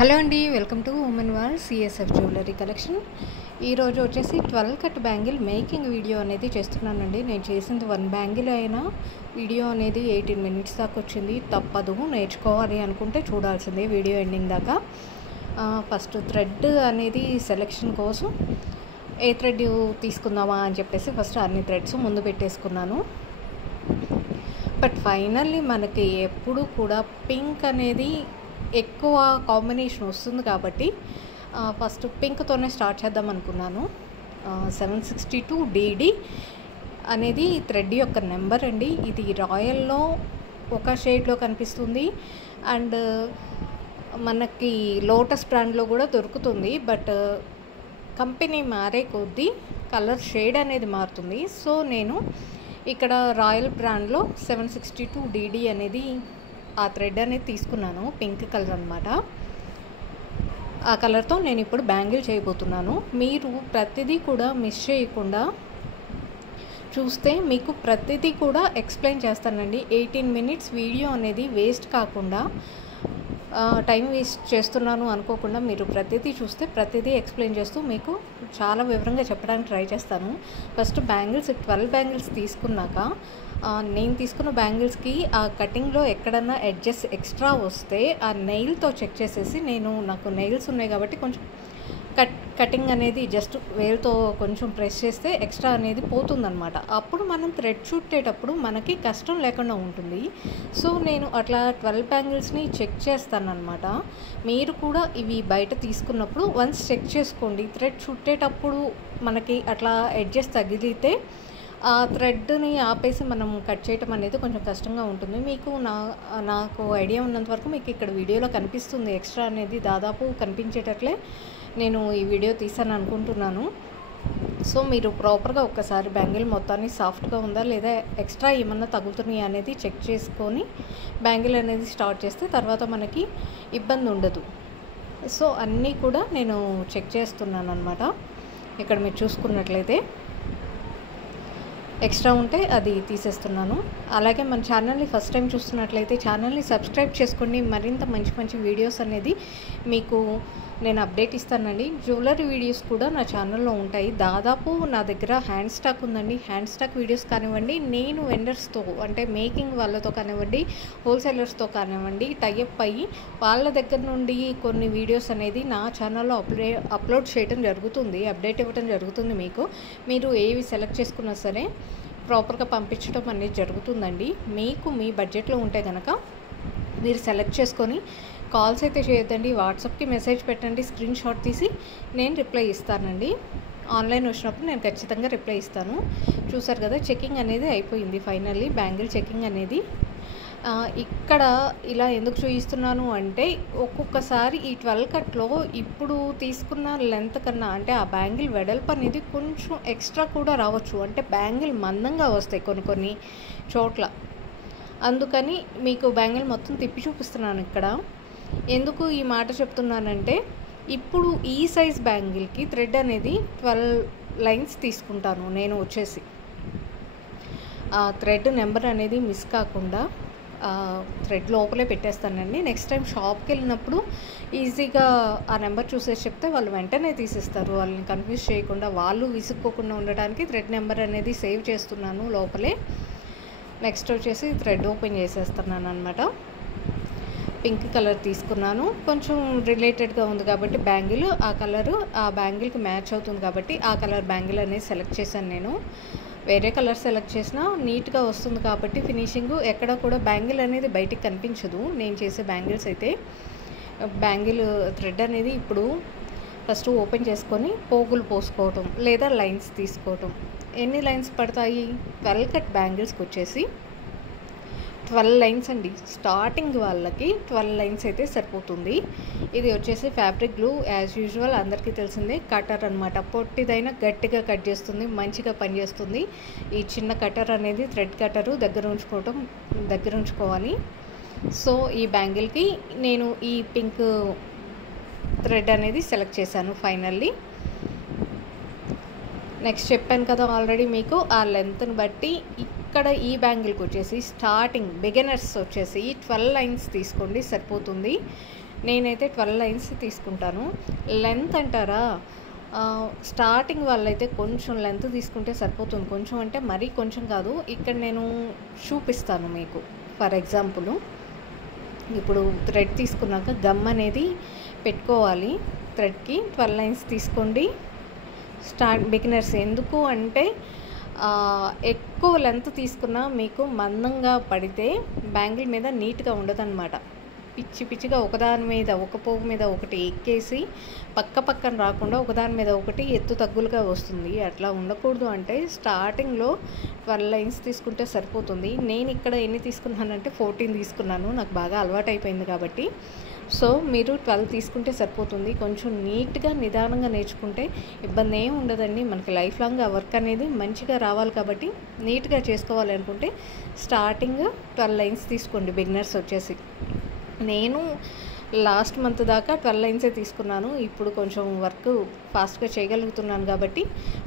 Hello అండి, welcome to women world CSF jewellery collection. ఈరోజు వచ్చేసి 12 కట్ బ్యాంగిల్ మేకింగ్ వీడియో అనేది చేస్తున్నానండి. నేను చేసింది 1 బ్యాంగిల్ అయినా వీడియో అనేది 18 మినిట్స్ దాకా వచ్చింది. తప్పదు, నేర్చుకోవాలి అనుకుంటే చూడాల్సిందే వీడియో ఎండింగ్ దాకా. ఫస్ట్ థ్రెడ్ అనేది సెలెక్షన్ కోసం ఏ థ్రెడ్ తీసుకుందామా అని చెప్పేసి ఫస్ట్ అన్ని థ్రెడ్స్ ముందు పెట్టేసుకున్నాను. బట్ ఫైనల్లీ మనకి ఎప్పుడు కూడా పింక్ అనేది ఎక్కువ కాంబినేషన్ వస్తుంది కాబట్టి ఫస్ట్ పింక్తోనే స్టార్ట్ చేద్దాం అనుకున్నాను. 762 DD అనేది థ్రెడ్ యొక్క నెంబర్ అండి. ఇది రాయల్లో ఒక షేడ్లో కనిపిస్తుంది అండ్ మనకి లోటస్ బ్రాండ్లో కూడా దొరుకుతుంది. బట్ కంపెనీ మారే కొద్దీ కలర్ షేడ్ అనేది మారుతుంది. సో నేను ఇక్కడ రాయల్ బ్రాండ్లో 762 DD అనేది ఆ థ్రెడ్ అనేది తీసుకున్నాను. పింక్ కలర్ అనమాట. ఆ కలర్తో నేను ఇప్పుడు బ్యాంగిల్ చేయబోతున్నాను. మీరు ప్రతిదీ కూడా మిస్ చేయకుండా చూస్తే మీకు ప్రతిదీ కూడా ఎక్స్ప్లెయిన్ చేస్తానండి. 18 మినిట్స్ వీడియో అనేది వేస్ట్ కాకుండా, టైం వేస్ట్ చేస్తున్నాను అనుకోకుండా మీరు ప్రతిదీ చూస్తే ప్రతిదీ ఎక్స్ప్లెయిన్ చేస్తూ మీకు చాలా వివరంగా చెప్పడానికి ట్రై చేస్తాను. ఫస్ట్ బ్యాంగిల్స్ 12 బ్యాంగిల్స్ తీసుకున్నాక నేను తీసుకున్న బ్యాంగిల్స్కి ఆ కటింగ్లో ఎక్కడన్నా ఎడ్జెస్ ఎక్స్ట్రా వస్తే ఆ నెయిల్తో చెక్ చేసేసి, నాకు నెయిల్స్ ఉన్నాయి కాబట్టి కొంచెం కటింగ్ అనేది జస్ట్ వేలుతో కొంచెం ప్రెస్ చేస్తే ఎక్స్ట్రా అనేది పోతుందన్నమాట. అప్పుడు మనం థ్రెడ్ చుట్టేటప్పుడు మనకి కష్టం లేకుండా ఉంటుంది. సో నేను అట్లా 12 బ్యాంగిల్స్ని చెక్ చేస్తానన్నమాట. మీరు కూడా ఇవి బయట తీసుకున్నప్పుడు వన్స్ చెక్ చేసుకోండి. థ్రెడ్ చుట్టేటప్పుడు మనకి అట్లా ఎడ్జెస్ తగిలితే ఆ థ్రెడ్ని ఆపేసి మనం కట్ చేయటం అనేది కొంచెం కష్టంగా ఉంటుంది. మీకు నాకు ఐడియా ఉన్నంత వరకు మీకు ఇక్కడ వీడియోలో కనిపిస్తుంది. ఎక్స్ట్రా అనేది దాదాపు కనిపించేటట్లే నేను ఈ వీడియో తీసాను అనుకుంటున్నాను. సో మీరు ప్రాపర్గా ఒక్కసారి బ్యాంగిల్ మొత్తాన్ని సాఫ్ట్గా ఉందా లేదా ఎక్స్ట్రా ఏమన్నా తగులుతున్నాయి అనేది చెక్ చేసుకొని బ్యాంగిల్ అనేది స్టార్ట్ చేస్తే తర్వాత మనకి ఇబ్బంది ఉండదు. సో అన్నీ కూడా నేను చెక్ చేస్తున్నాను అనమాట. ఇక్కడ మీరు చూసుకున్నట్లయితే ఎక్స్ట్రా ఉంటే అది తీసేస్తున్నాను. అలాగే మన ఛానల్ని ఫస్ట్ టైం చూస్తున్నట్లయితే ఛానల్ని సబ్స్క్రైబ్ చేసుకోండి. మరింత మంచి మంచి వీడియోస్ అనేది మీకు నేను అప్డేట్ ఇస్తానండి. జ్యువెలరీ వీడియోస్ కూడా నా ఛానల్లో ఉంటాయి. దాదాపు నా దగ్గర హ్యాండ్ స్టాక్ ఉందండి. హ్యాండ్ స్టాక్ వీడియోస్ కానివ్వండి, నేను వెండర్స్తో అంటే మేకింగ్ వాళ్ళతో కానివ్వండి, హోల్సేలర్స్తో కానివ్వండి టైఅప్ అయ్యి వాళ్ళ దగ్గర నుండి కొన్ని వీడియోస్ అనేది నా ఛానల్లో అప్లోడ్ చేయడం జరుగుతుంది. అప్డేట్ ఇవ్వడం జరుగుతుంది. మీరు ఏవి సెలెక్ట్ చేసుకున్నా సరే ప్రాపర్గా పంపించడం అనేది జరుగుతుందండి. మీకు మీ బడ్జెట్లో ఉంటే కనుక మీరు సెలెక్ట్ చేసుకొని కాల్స్ అయితే చేయొద్దండి. వాట్సాప్కి మెసేజ్ పెట్టండి, స్క్రీన్ షాట్ తీసి నేను రిప్లై ఇస్తానండి. ఆన్లైన్ వచ్చినప్పుడు నేను ఖచ్చితంగా రిప్లై ఇస్తాను. చూసారు కదా, చెకింగ్ అనేది అయిపోయింది. ఫైనల్లీ బ్యాంగిల్ చెకింగ్ అనేది ఇక్కడ ఇలా ఎందుకు చూపిస్తున్నాను అంటే, ఒక్కొక్కసారి ఈ 12 కట్లో ఇప్పుడు తీసుకున్న లెంత్ కన్నా అంటే ఆ బ్యాంగిల్ వెడల్పు అనేది కొంచెం ఎక్స్ట్రా కూడా రావచ్చు. అంటే బ్యాంగిల్ మందంగా వస్తాయి కొన్ని చోట్ల. అందుకని మీకు బ్యాంగిల్ మొత్తం తిప్పి చూపిస్తున్నాను. ఇక్కడ ఎందుకు ఈ మాట చెప్తున్నానంటే, ఇప్పుడు ఈ సైజ్ బ్యాంగిల్కి థ్రెడ్ అనేది 12 లైన్స్ తీసుకుంటాను నేను. వచ్చేసి ఆ థ్రెడ్ నెంబర్ అనేది మిస్ కాకుండా థ్రెడ్ లోపలే పెట్టేస్తానండి. నెక్స్ట్ టైం షాప్కి వెళ్ళినప్పుడు ఈజీగా ఆ నెంబర్ చూసేసి చెప్తే వాళ్ళు వెంటనే తీసిస్తారు. వాళ్ళని కన్ఫ్యూజ్ చేయకుండా, వాళ్ళు విసుక్కోకుండా ఉండడానికి థ్రెడ్ నెంబర్ అనేది సేవ్ చేస్తున్నాను లోపలే. నెక్స్ట్ వచ్చేసి థ్రెడ్ ఓపెన్ చేసేస్తున్నాను అనమాట. పింక్ కలర్ తీసుకున్నాను. కొంచెం రిలేటెడ్గా ఉంది కాబట్టి బ్యాంగిల్, ఆ కలరు ఆ బ్యాంగిల్కి మ్యాచ్ అవుతుంది కాబట్టి ఆ కలర్ బ్యాంగిల్ అనేది సెలెక్ట్ చేశాను నేను. వేరే కలర్ సెలెక్ట్ చేసినా నీట్గా వస్తుంది కాబట్టి ఫినిషింగ్ ఎక్కడ కూడా బ్యాంగిల్ అనేది బయటికి కనిపించదు. నేను చేసే బ్యాంగిల్స్ అయితే బ్యాంగిల్ థ్రెడ్ అనేది ఇప్పుడు ఫస్ట్ ఓపెన్ చేసుకొని పోగులు పోసుకోవటం లేదా లైన్స్ తీసుకోవటం. ఎన్ని లైన్స్ పడతాయి 12 కట్ బ్యాంగిల్స్కి వచ్చేసి 12 లైన్స్ అండి. స్టార్టింగ్ వాళ్ళకి 12 లైన్స్ అయితే సరిపోతుంది. ఇది వచ్చేసి ఫ్యాబ్రిక్ గ్లూ. యాజ్ యూజువల్ అందరికీ తెలిసిందే, కటర్ అనమాట. పొట్టిదైనా గట్టిగా కట్ చేస్తుంది, మంచిగా పనిచేస్తుంది. ఈ చిన్న కటర్ అనేది థ్రెడ్ కటరు దగ్గర ఉంచుకోవాలి. సో ఈ బ్యాంగిల్కి నేను ఈ పింక్ థ్రెడ్ అనేది సెలెక్ట్ చేశాను ఫైనల్లీ. నెక్స్ట్ చెప్పాను కదా ఆల్రెడీ మీకు, ఆ లెంత్ని బట్టి ఇక్కడ ఈ బ్యాంగిల్కి వచ్చేసి స్టార్టింగ్ బిగినర్స్ వచ్చేసి 12 లైన్స్ తీసుకోండి సరిపోతుంది. నేనైతే 12 లైన్స్ తీసుకుంటాను. లెంత్ అంటారా, స్టార్టింగ్ వాళ్ళైతే కొంచెం లెంత్ తీసుకుంటే సరిపోతుంది. కొంచెం అంటే మరీ కొంచెం కాదు. ఇక్కడ నేను చూపిస్తాను మీకు. ఫర్ ఎగ్జాంపుల్, ఇప్పుడు థ్రెడ్ తీసుకున్నాక గమ్ అనేది పెట్టుకోవాలి. థ్రెడ్కి 12 లైన్స్ తీసుకోండి. బిగినర్స్ ఎందుకు అంటే ఎక్కువ లెంత్ తీసుకున్నా మీకు మందంగా పడితే బ్యాంగిల్ మీద నీట్గా ఉండదన్నమాట. పిచ్చి పిచ్చిగా ఒకదాని మీద ఒక పోగు మీద ఒకటి ఎక్కేసి పక్కన రాకుండా ఒకదాని మీద ఒకటి ఎత్తు తగ్గులుగా వస్తుంది. అట్లా ఉండకూడదు అంటే స్టార్టింగ్లో 12 లైన్స్ తీసుకుంటే సరిపోతుంది. నేను ఇక్కడ ఎన్ని తీసుకున్నానంటే 14 తీసుకున్నాను. నాకు బాగా అలవాటు అయిపోయింది కాబట్టి. సో మీరు 12 తీసుకుంటే సరిపోతుంది. కొంచెం నీట్గా నిదానంగా నేర్చుకుంటే ఇబ్బంది ఏం ఉండదండి. మనకి లైఫ్ లాంగ్ ఆ వర్క్ అనేది మంచిగా రావాలి కాబట్టి నీట్గా చేసుకోవాలి అనుకుంటే స్టార్టింగ్ 12 లైన్స్ తీసుకోండి. బిగినర్స్ వచ్చేసి నేను లాస్ట్ మంత్ దాకా 12 లైన్సే తీసుకున్నాను. ఇప్పుడు కొంచెం వర్క్ ఫాస్ట్గా చేయగలుగుతున్నాను కాబట్టి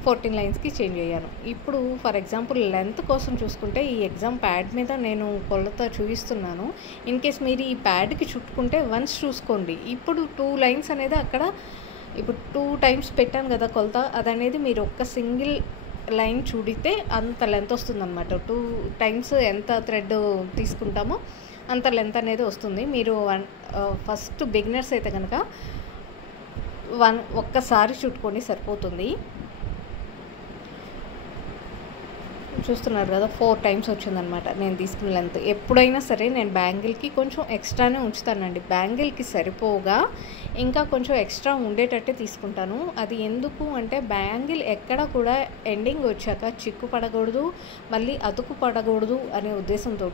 14 లైన్స్కి చేంజ్ అయ్యాను. ఇప్పుడు ఫర్ ఎగ్జాంపుల్ లెంత్ కోసం చూసుకుంటే ఈ ఎగ్జామ్ ప్యాడ్ మీద నేను కొలత చూపిస్తున్నాను. ఇన్ కేస్ మీరు ఈ ప్యాడ్కి చుట్టుకుంటే వన్స్ చూసుకోండి. ఇప్పుడు 2 లైన్స్ అనేది అక్కడ ఇప్పుడు 2 టైమ్స్ పెట్టాను కదా కొలత, అదనేది మీరు ఒక్క సింగిల్ లైన్ చూడితే అంత లెంత్ వస్తుందన్నమాట. 2 టైమ్స్ ఎంత థ్రెడ్ తీసుకుంటామో అంత లెంత్ అనేది వస్తుంది. మీరు ఫస్ట్ బిగినర్స్ అయితే కనుక ఒక్కసారి చుట్టుకొని సరిపోతుంది. చూస్తున్నారు కదా 4 టైమ్స్ వచ్చిందనమాట నేను తీసుకున్న లెంత్. ఎప్పుడైనా సరే నేను బ్యాంగిల్కి కొంచెం ఎక్స్ట్రానే ఉంచుతానండి. బ్యాంగిల్కి సరిపోగా ఇంకా కొంచెం ఎక్స్ట్రా ఉండేటట్టే తీసుకుంటాను. అది ఎందుకు అంటే బ్యాంగిల్ ఎక్కడ కూడా ఎండింగ్ వచ్చాక చిక్కు పడకూడదు, మళ్ళీ అతుకు పడకూడదు అనే ఉద్దేశంతో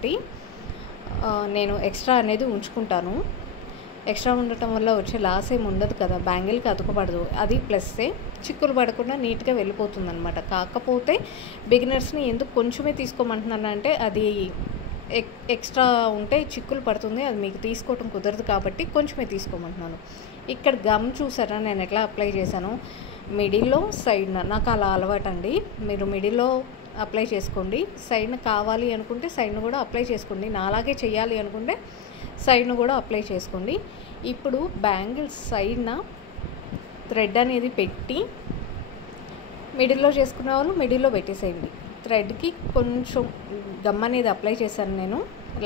నేను ఎక్స్ట్రా అనేది ఉంచుకుంటాను. ఎక్స్ట్రా ఉండటం వల్ల వచ్చే లాస్ ఏమి ఉండదు కదా, బ్యాంగిల్కి అతుకుపడదు. అది ప్లస్సే, చిక్కులు పడకుండా నీట్గా వెళ్ళిపోతుంది అనమాట. కాకపోతే బిగినర్స్ని ఎందుకు కొంచెమే తీసుకోమంటున్నానంటే అది ఎక్స్ట్రా ఉంటే చిక్కులు పడుతుంది, అది మీకు తీసుకోవటం కుదరదు కాబట్టి కొంచెమే తీసుకోమంటున్నాను. ఇక్కడ గమ్ చూసారా నేను ఎట్లా అప్లై చేశాను, మిడిల్లో సైడ్న. నాకు అలా అలవాటండి. మీరు మిడిల్లో అప్లై చేసుకోండి. సైడ్న కావాలి అనుకుంటే సైడ్ను కూడా అప్లై చేసుకోండి. నాలాగే చేయాలి అనుకుంటే సైడ్ను కూడా అప్లై చేసుకోండి. ఇప్పుడు బ్యాంగిల్స్ సైడ్న థ్రెడ్ అనేది పెట్టి మిడిల్లో చేసుకునే వాళ్ళు మిడిల్లో పెట్టేసేయండి. థ్రెడ్కి కొంచెం గమ్ అనేది అప్లై చేశాను నేను.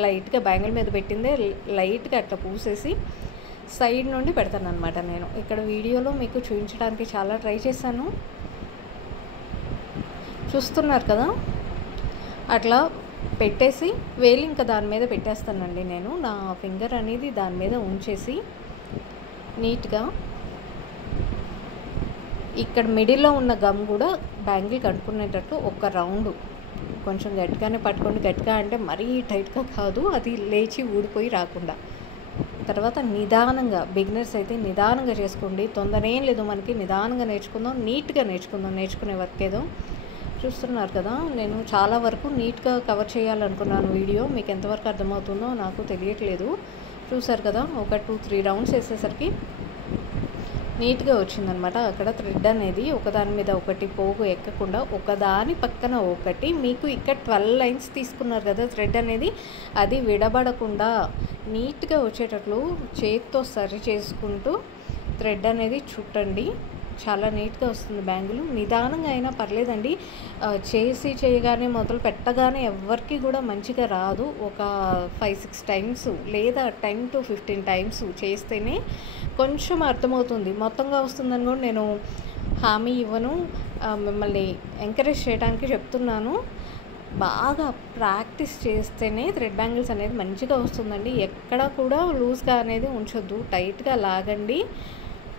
లైట్గా బ్యాంగిల్ మీద పెట్టిందే లైట్గా అట్లా పూసేసి సైడ్ నుండి పెడతాను అనమాట. నేను ఇక్కడ వీడియోలో మీకు చూపించడానికి చాలా ట్రై చేశాను. చూస్తున్నారు కదా, అట్లా పెట్టేసి వేలు ఇంకా దాని మీద పెట్టేస్తానండి. నేను నా ఫింగర్ అనేది దాని మీద ఉంచేసి నీట్గా ఇక్కడ మిడిల్లో ఉన్న గమ్ కూడా బ్యాంగిల్ కట్టుకునేటట్టు ఒక రౌండ్ కొంచెం గట్టిగానే పట్టుకోండి. గట్టిగా అంటే మరీ టైట్గా కాదు, అది లేచి ఊడిపోయి రాకుండా. తర్వాత నిదానంగా, బిగినర్స్ అయితే నిదానంగా చేసుకోండి. తొందర ఏం లేదు మనకి, నిదానంగా నేర్చుకుందాం, నీట్గా నేర్చుకుందాం. నేర్చుకునే వర్క్ ఏదో చూస్తున్నారు కదా, నేను చాలా వరకు నీట్గా కవర్ చేయాలనుకున్నాను వీడియో. మీకు ఎంతవరకు అర్థమవుతుందో నాకు తెలియట్లేదు. చూసారు కదా, ఒక 2-3 రౌండ్స్ వేసేసరికి నీట్గా వచ్చిందనమాట. అక్కడ థ్రెడ్ అనేది ఒకదాని మీద ఒకటి పోగు ఎక్కకుండా ఒకదాని పక్కన ఒకటి, మీకు ఇక్కడ 12 లైన్స్ తీసుకున్నారు కదా థ్రెడ్ అనేది, అది విడబడకుండా నీట్గా వచ్చేటట్లు చేతితో సరి చేసుకుంటూ థ్రెడ్ అనేది చుట్టండి. చాలా నీట్గా వస్తుంది బ్యాంగిల్. నిదానంగా అయినా పర్లేదండి. చేయగానే మొదలు పెట్టగానే ఎవరికి కూడా మంచిగా రాదు. ఒక 5-6 టైమ్స్ లేదా 10 to 15 టైమ్స్ చేస్తేనే కొంచెం అర్థమవుతుంది. మొత్తంగా వస్తుందని కూడా నేను హామీ ఇవ్వను, మిమ్మల్ని ఎంకరేజ్ చేయడానికి చెప్తున్నాను. బాగా ప్రాక్టీస్ చేస్తేనే థ్రెడ్ బ్యాంగిల్స్ అనేది మంచిగా వస్తుందండి. ఎక్కడ కూడా లూజ్గా అనేది ఉంచొద్దు, టైట్గా లాగండి.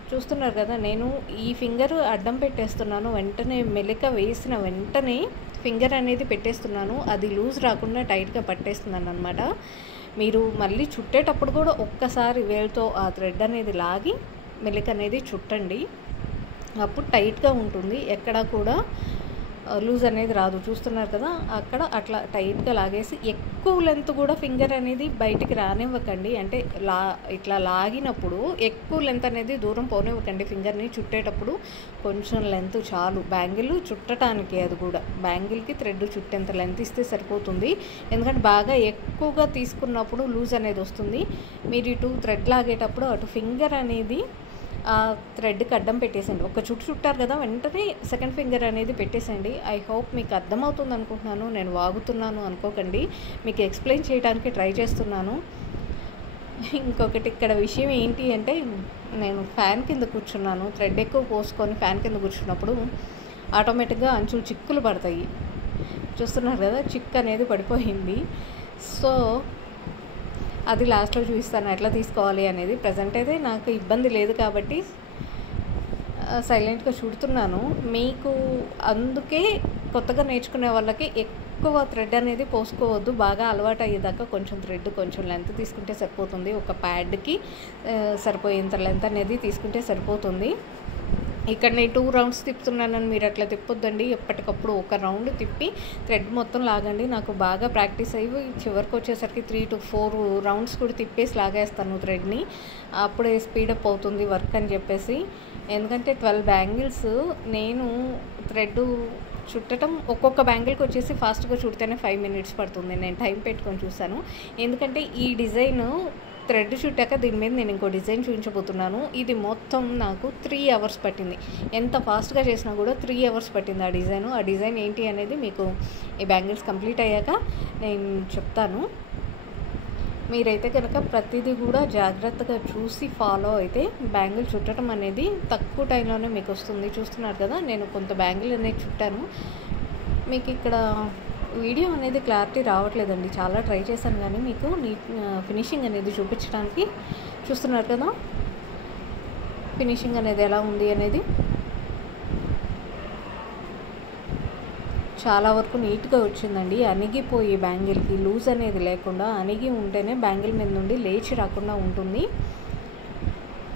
చూస్తున్నారు కదా, నేను ఈ ఫింగర్ అడ్డం పెట్టేస్తున్నాను. వెంటనే మెలిక వేసిన వెంటనే ఫింగర్ అనేది పెట్టేస్తున్నాను. అది లూజ్ రాకుండా టైట్గా పట్టేస్తున్నాను అనమాట. మీరు మళ్ళీ చుట్టేటప్పుడు కూడా ఒక్కసారి వేలుతో ఆ థ్రెడ్ అనేది లాగి మెలిక అనేది చుట్టండి. అప్పుడు టైట్గా ఉంటుంది, ఎక్కడ కూడా లూజ్ అనేది రాదు. చూస్తున్నారు కదా, అక్కడ అట్లా టైట్గా లాగేసి ఎక్కువ లెంత్ కూడా ఫింగర్ అనేది బయటికి రానివ్వకండి. అంటే ఇట్లా లాగినప్పుడు ఎక్కువ లెంత్ అనేది దూరం పోనివ్వకండి. ఫింగర్ని చుట్టేటప్పుడు కొంచెం లెంత్ చాలు, బ్యాంగిల్ చుట్టడానికి. అది కూడా బ్యాంగిల్కి థ్రెడ్ చుట్టేంత లెంత్ ఇస్తే సరిపోతుంది. ఎందుకంటే బాగా ఎక్కువగా తీసుకున్నప్పుడు లూజ్ అనేది వస్తుంది. మీరు ఇటు థ్రెడ్ లాగేటప్పుడు అటు ఫింగర్ అనేది ఆ థ్రెడ్కి అడ్డం పెట్టేసండి. ఒక చుట్టారు కదా, వెంటనే సెకండ్ ఫింగర్ అనేది పెట్టేసండి. ఐ హోప్ మీకు అర్థమవుతుంది అనుకుంటున్నాను. నేను వాగుతున్నాను అనుకోకండి, మీకు ఎక్స్ప్లెయిన్ చేయడానికి ట్రై చేస్తున్నాను. ఇంకొకటి ఇక్కడ విషయం ఏంటి అంటే, నేను ఫ్యాన్ కింద కూర్చున్నాను. థ్రెడ్ ఎక్కువ పోసుకొని ఫ్యాన్ కింద కూర్చున్నప్పుడు ఆటోమేటిక్గా అంచులు చిక్కులు పడతాయి. చూస్తున్నారు కదా, చిక్కు అనేది పడిపోయింది. సో అది లాస్ట్లో చూపిస్తాను ఎట్లా తీసుకోవాలి అనేది. ప్రజెంట్ అయితే నాకు ఇబ్బంది లేదు కాబట్టి సైలెంట్గా చుడుతున్నాను. మీకు అందుకే కొత్తగా నేర్చుకునే వాళ్ళకి ఎక్కువ థ్రెడ్ అనేది పోసుకోవద్దు. బాగా అలవాటు అయ్యేదాకా కొంచెం థ్రెడ్ కొంచెం లెంత్ తీసుకుంటే సరిపోతుంది. ఒక ప్యాడ్కి సరిపోయేంత లెంత్ అనేది తీసుకుంటే సరిపోతుంది. ఇక్కడ నేను 2 రౌండ్స్ తిప్పుతున్నానని మీరు అట్లా తిప్పొద్దండి. ఎప్పటికప్పుడు ఒక రౌండ్ తిప్పి థ్రెడ్ మొత్తం లాగండి. నాకు బాగా ప్రాక్టీస్ అయ్యి చివరికి వచ్చేసరికి 3 to 4 రౌండ్స్ కూడా తిప్పేసి లాగేస్తాను థ్రెడ్ని. అప్పుడే స్పీడప్ అవుతుంది వర్క్ అని చెప్పేసి. ఎందుకంటే 12 బ్యాంగిల్స్ నేను థ్రెడ్ చుట్టడం, ఒక్కొక్క బ్యాంగిల్కి వచ్చేసి ఫాస్ట్గా చుడితేనే 5 minutes పడుతుంది. నేను టైం పెట్టుకొని చూసాను. ఎందుకంటే ఈ డిజైన్ థ్రెడ్ చుట్టాక దీని మీద నేను ఇంకో డిజైన్ చూపించబోతున్నాను. ఇది మొత్తం నాకు 3 hours పట్టింది. ఎంత ఫాస్ట్గా చేసినా కూడా 3 hours పట్టింది ఆ డిజైన్. ఆ డిజైన్ ఏంటి అనేది మీకు ఈ బ్యాంగిల్స్ కంప్లీట్ అయ్యాక నేను చెప్తాను. మీరైతే కనుక ప్రతిదీ కూడా జాగ్రత్తగా చూసి ఫాలో అయితే బ్యాంగిల్ చుట్టడం అనేది తక్కువ టైంలోనే మీకు వస్తుంది. చూస్తున్నారు కదా, నేను కొంత బ్యాంగిల్ అనేది చుట్టాను. మీకు ఇక్కడ వీడియో అనేది క్లారిటీ రావట్లేదండి. చాలా ట్రై చేశాను కానీ మీకు ఫినిషింగ్ అనేది చూపించడానికి. చూస్తున్నారు కదా ఫినిషింగ్ అనేది ఎలా ఉంది అనేది. చాలా వరకు నీట్గా వచ్చిందండి. అణిగిపోయి బ్యాంగిల్కి లూజ్ అనేది లేకుండా అణిగి ఉంటేనే బ్యాంగిల్ మీద నుండి లేచి రాకుండా ఉంటుంది.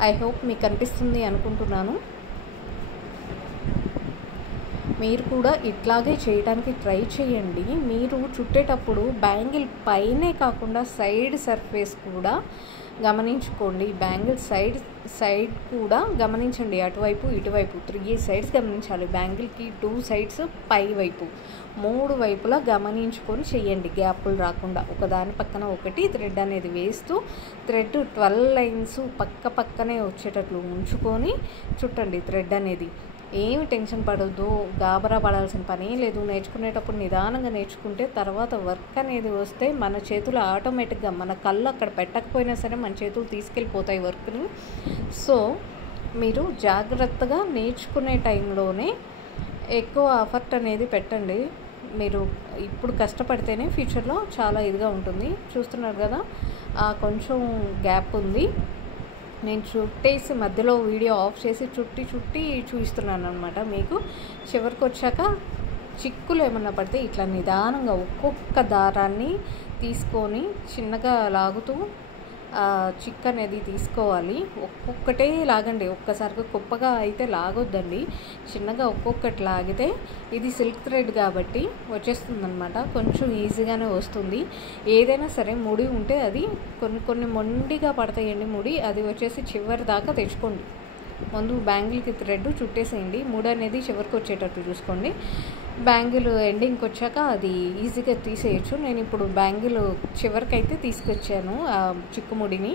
ఐ హోప్ మీకు కనిపిస్తుంది అనుకుంటున్నాను. మీరు కూడా ఇట్లాగే చేయడానికి ట్రై చేయండి. మీరు చుట్టేటప్పుడు బ్యాంగిల్ పైనే కాకుండా సైడ్ సర్ఫేస్ కూడా గమనించుకోండి. బ్యాంగిల్ సైడ్ కూడా గమనించండి. అటువైపు ఇటువైపు 3 sides గమనించాలి. బ్యాంగిల్కి 2 sides పై వైపు 3 వైపులా గమనించుకొని చెయ్యండి. గ్యాపులు రాకుండా ఒకదాని పక్కన ఒకటి థ్రెడ్ అనేది వేస్తూ థ్రెడ్ 12 lines పక్కనే వచ్చేటట్లు ఉంచుకొని చుట్టండి థ్రెడ్ అనేది. ఏమి టెన్షన్ పడద్దు, గాబరా పడాల్సిన పని లేదు. నేర్చుకునేటప్పుడు నిదానంగా నేర్చుకుంటే తర్వాత వర్క్ అనేది వస్తే మన చేతులు ఆటోమేటిక్గా, మన కళ్ళు అక్కడ పెట్టకపోయినా సరే మన చేతులు తీసుకెళ్ళిపోతాయి వర్క్ని. సో మీరు జాగ్రత్తగా నేర్చుకునే టైంలోనే ఎక్కువ ఎఫర్ట్ అనేది పెట్టండి. మీరు ఇప్పుడు కష్టపడితేనే ఫ్యూచర్లో చాలా ఇదిగా ఉంటుంది. చూస్తున్నారు కదా, కొంచెం గ్యాప్ ఉంది. నేను చుట్టేసి మధ్యలో వీడియో ఆఫ్ చేసి చుట్టి చూపిస్తున్నాను అనమాట మీకు. చివరికి వచ్చాక చిక్కులు ఏమన్నా పడితే ఇట్లా నిదానంగా ఒక్కొక్క దారాన్ని తీసుకొని చిన్నగా లాగుతూ చిక్ అనేది తీసుకోవాలి. ఒక్కొక్కటే లాగండి. ఒక్కసారిగా కుప్పగా అయితే లాగొద్దండి. చిన్నగా ఒక్కొక్కటి లాగితే ఇది సిల్క్ థ్రెడ్ కాబట్టి వచ్చేస్తుంది అనమాట. కొంచెం ఈజీగానే వస్తుంది. ఏదైనా సరే ముడి ఉంటే అది కొన్ని మొండిగా పడతాయండి ముడి. అది వచ్చేసి చివరి దాకా తెచ్చుకోండి. ముందు బ్యాంగిల్కి థ్రెడ్ చుట్టేసేయండి. ముడి అనేది చివరికి వచ్చేటట్టు చూసుకోండి. బ్యాంగిల్ ఎండింగ్కి వచ్చాక అది ఈజీగా తీసేయచ్చు. నేను ఇప్పుడు బ్యాంగిల్ చివరికి అయితే తీసుకొచ్చాను చిక్కుముడిని.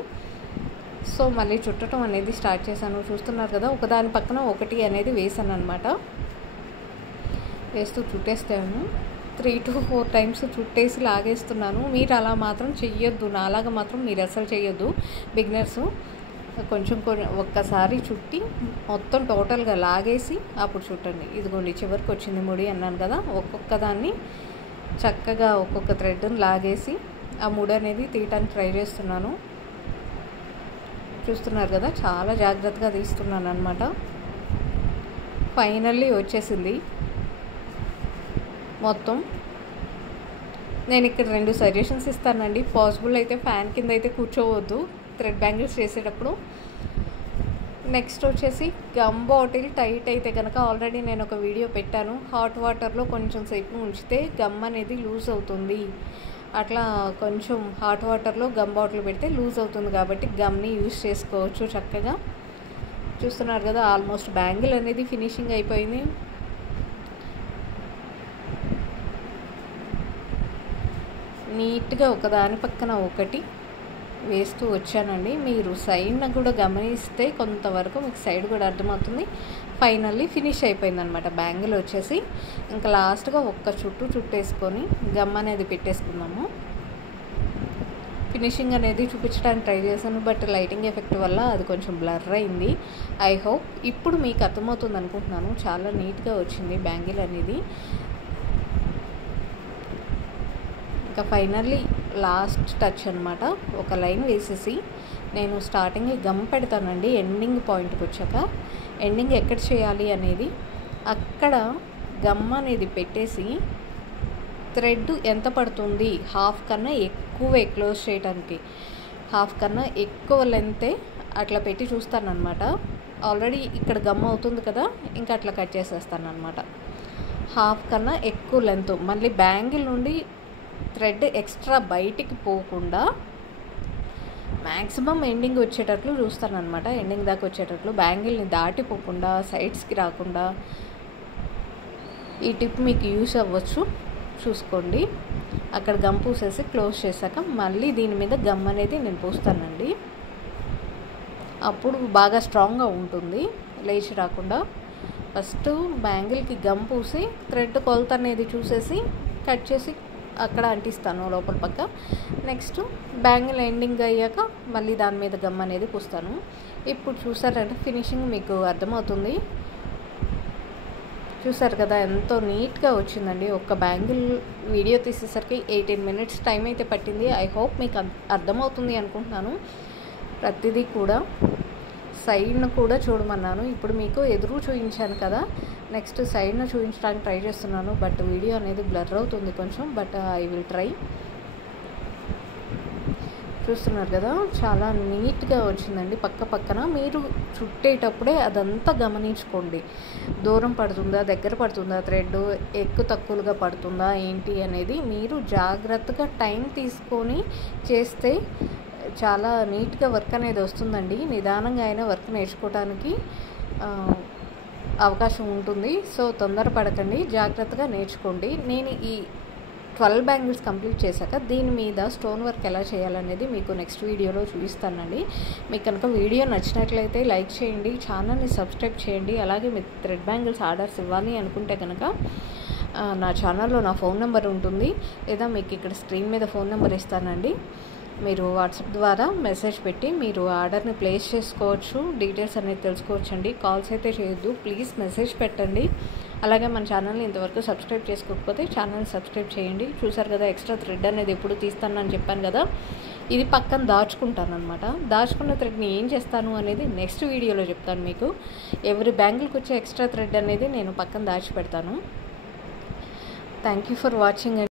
సో మళ్ళీ చుట్టడం అనేది స్టార్ట్ చేశాను. చూస్తున్నారు కదా, ఒకదాని పక్కన ఒకటి అనేది వేసాను అనమాట. వేస్తూ చుట్టేస్తాను. 3 to 4 times చుట్టేసి లాగేస్తున్నాను. మీరు అలా మాత్రం చెయ్యొద్దు. నాలాగా మాత్రం మీరు అసలు చెయ్యొద్దు. బిగినర్స్ కొంచెం ఒక్కసారి చుట్టి మొత్తం టోటల్గా లాగేసి అప్పుడు చుట్టండి. ఇదిగోండి చివరికి వచ్చింది ముడి అన్నాను కదా, ఒక్కొక్క దాన్ని చక్కగా ఒక్కొక్క థ్రెడ్ని లాగేసి ఆ ముడి అనేది తీయటానికి ట్రై చేస్తున్నాను. చూస్తున్నారు కదా, చాలా జాగ్రత్తగా తీస్తున్నాను అనమాట. ఫైనల్లీ వచ్చేసింది మొత్తం. నేను ఇక్కడ 2 సజెషన్స్ ఇస్తానండి. పాసిబుల్ అయితే ఫ్యాన్ కింద అయితే కూర్చోవద్దు థ్రెడ్ బ్యాంగిల్స్ చేసేటప్పుడు. నెక్స్ట్ వచ్చేసి గమ్ బాటిల్ టైట్ అయితే కనుక ఆల్రెడీ నేను ఒక వీడియో పెట్టాను. హాట్ వాటర్లో కొంచెం సేపు ఉంచితే గమ్ అనేది లూజ్ అవుతుంది. అట్లా కొంచెం హాట్ వాటర్లో గమ్ బాటిల్ పెడితే లూజ్ అవుతుంది కాబట్టి గమ్ని యూజ్ చేసుకోవచ్చు చక్కగా. చూస్తున్నారు కదా, ఆల్మోస్ట్ బ్యాంగిల్ అనేది ఫినిషింగ్ అయిపోయింది. నీట్గా ఒకదాని పక్కన ఒకటి వేస్తూ వచ్చానండి. మీరు సైడ్న కూడా గమనిస్తే కొంతవరకు మీకు సైడ్ కూడా అర్థమవుతుంది. ఫైనల్లీ ఫినిష్ అయిపోయిందనమాట బ్యాంగిల్ వచ్చేసి. ఇంకా లాస్ట్గా ఒక్క చుట్టేసుకొని గమ్ అనేది పెట్టేసుకున్నాము. ఫినిషింగ్ అనేది చూపించడానికి ట్రై చేశాను, బట్ లైటింగ్ ఎఫెక్ట్ వల్ల అది కొంచెం బ్లర్ అయింది. ఐ హోప్ ఇప్పుడు మీకు అర్థమవుతుంది అనుకుంటున్నాను. చాలా నీట్గా వచ్చింది బ్యాంగిల్ అనేది. ఇంకా ఫైనల్లీ లాస్ట్ టచ్ అనమాట. ఒక లైన్ వేసేసి నేను స్టార్టింగ్ గమ్ పెడతానండి. ఎండింగ్ పాయింట్కి వచ్చాక ఎండింగ్ ఎక్కడ చేయాలి అనేది అక్కడ గమ్ అనేది పెట్టేసి థ్రెడ్ ఎంత పడుతుంది, హాఫ్ కన్నా ఎక్కువే క్లోజ్ చేయడానికి, హాఫ్ కన్నా ఎక్కువ లెంతే అట్లా పెట్టి చూస్తానన్నమాట. ఆల్రెడీ ఇక్కడ గమ్ అవుతుంది కదా, ఇంకా అట్లా కట్ చేసేస్తాను అనమాట. హాఫ్ కన్నా ఎక్కువ లెంత్, మళ్ళీ బ్యాంగిల్ నుండి థ్రెడ్ ఎక్స్ట్రా బయటికి పోకుండా మ్యాక్సిమం ఎండింగ్ వచ్చేటట్లు చూస్తాను అనమాట. ఎండింగ్ దాకా వచ్చేటట్లు, బ్యాంగిల్ని దాటిపోకుండా, సైడ్స్కి రాకుండా. ఈ టిప్ మీకు యూస్ అవ్వచ్చు, చూసుకోండి. అక్కడ గమ్ పూసేసి క్లోజ్ చేశాక మళ్ళీ దీని మీద గమ్ అనేది నేను పూస్తానండి. అప్పుడు బాగా స్ట్రాంగ్గా ఉంటుంది, లేచి రాకుండా. ఫస్ట్ బ్యాంగిల్కి గమ్ పూసి థ్రెడ్ కొలత అనేది చూసేసి కట్ చేసి అక్కడ అంటిస్తాను లోపల పక్క. నెక్స్ట్ బ్యాంగిల్ ఎండింగ్ అయ్యాక మళ్ళీ దాని మీద గమ్ అనేది పూస్తాను. ఇప్పుడు చూసారంటే ఫినిషింగ్ మీకు అర్థమవుతుంది. చూసారు కదా ఎంతో నీట్గా వచ్చిందండి. ఒక్క బ్యాంగిల్ వీడియో తీసేసరికి 18 minutes టైం అయితే పట్టింది. ఐ హోప్ మీకు అర్థమవుతుంది అనుకుంటున్నాను. ప్రతిదీ కూడా సైడ్ను కూడా చూడమన్నాను. ఇప్పుడు మీకు ఎదురు చూపించాను కదా, నెక్స్ట్ సైడ్ను చూపించడానికి ట్రై చేస్తున్నాను. బట్ వీడియో అనేది బ్లర్ అవుతుంది కొంచెం, బట్ ఐ విల్ ట్రై. చూస్తున్నారు కదా, చాలా నీట్గా వచ్చిందండి. పక్కన మీరు చుట్టేటప్పుడే అదంతా గమనించుకోండి. దూరం పడుతుందా, దగ్గర పడుతుందా, థ్రెడ్ ఎక్కువ తక్కువగా పడుతుందా ఏంటి అనేది మీరు జాగ్రత్తగా టైం తీసుకొని చేస్తే చాలా నీట్గా వర్క్ అనేది వస్తుందండి. నిదానంగా అయినా వర్క్ నేర్చుకోవడానికి అవకాశం ఉంటుంది. సో తొందరపడకండి, జాగ్రత్తగా నేర్చుకోండి. నేను ఈ 12 బ్యాంగిల్స్ కంప్లీట్ చేశాక దీని మీద స్టోన్ వర్క్ ఎలా చేయాలనేది మీకు నెక్స్ట్ వీడియోలో చూపిస్తానండి. మీకు కనుక వీడియో నచ్చినట్లయితే లైక్ చేయండి, ఛానల్ని సబ్స్క్రైబ్ చేయండి. అలాగే మీరు థ్రెడ్ బ్యాంగిల్స్ ఆర్డర్స్ ఇవ్వాలి అనుకుంటే కనుక నా ఛానల్లో నా ఫోన్ నెంబర్ ఉంటుంది, లేదా మీకు ఇక్కడ స్క్రీన్ మీద ఫోన్ నెంబర్ ఇస్తానండి. మీరు వాట్సాప్ ద్వారా మెసేజ్ పెట్టి మీరు ఆర్డర్ని ప్లేస్ చేసుకోవచ్చు, డీటెయిల్స్ అనేది తెలుసుకోవచ్చండి. కాల్స్ అయితే చేయొద్దు, ప్లీజ్ మెసేజ్ పెట్టండి. అలాగే మన ఛానల్ని ఇంతవరకు సబ్స్క్రైబ్ చేసుకోకపోతే ఛానల్ని సబ్స్క్రైబ్ చేయండి. చూసారు కదా, ఎక్స్ట్రా థ్రెడ్ అనేది ఎప్పుడు తీస్తానని చెప్పాను కదా, ఇది పక్కన దాచుకుంటాను అనమాట. దాచుకున్న థ్రెడ్ని ఏం చేస్తాను అనేది నెక్స్ట్ వీడియోలో చెప్తాను మీకు. ఎవరి బ్యాంగిల్కి వచ్చే ఎక్స్ట్రా థ్రెడ్ అనేది నేను పక్కన దాచి పెడతాను. Thank you for watching.